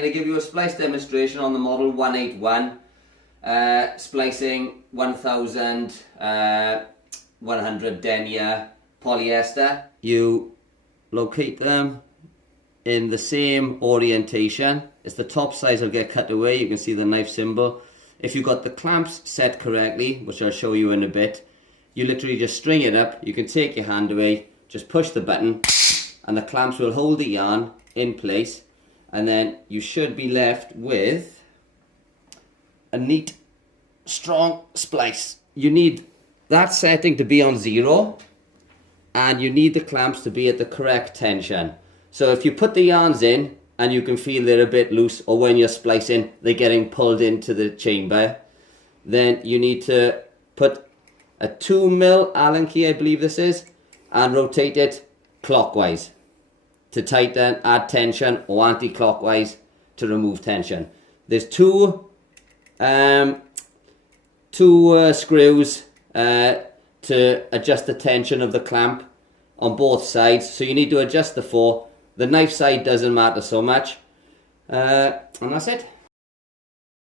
going to give you a splice demonstration on the model 181, splicing 1100 denier polyester. You locate them in the same orientation. As the top size will get cut away, you can see the knife symbol. If you've got the clamps set correctly, which I'll show you in a bit, you literally just string it up. You can take your hand away, just push the button, and the clamps will hold the yarn in place, and then you should be left with a neat, strong splice. You need that setting to be on 0, and you need the clamps to be at the correct tension. So if you put the yarns in and you can feel they're a bit loose, or when you're splicing they're getting pulled into the chamber, then you need to put a 2mm Allen key, I believe this is, and rotate it clockwise to tighten, add tension, or anti-clockwise to remove tension. There's two screws to adjust the tension of the clamp on both sides, so you need to adjust the 4. The knife side doesn't matter so much, and that's it.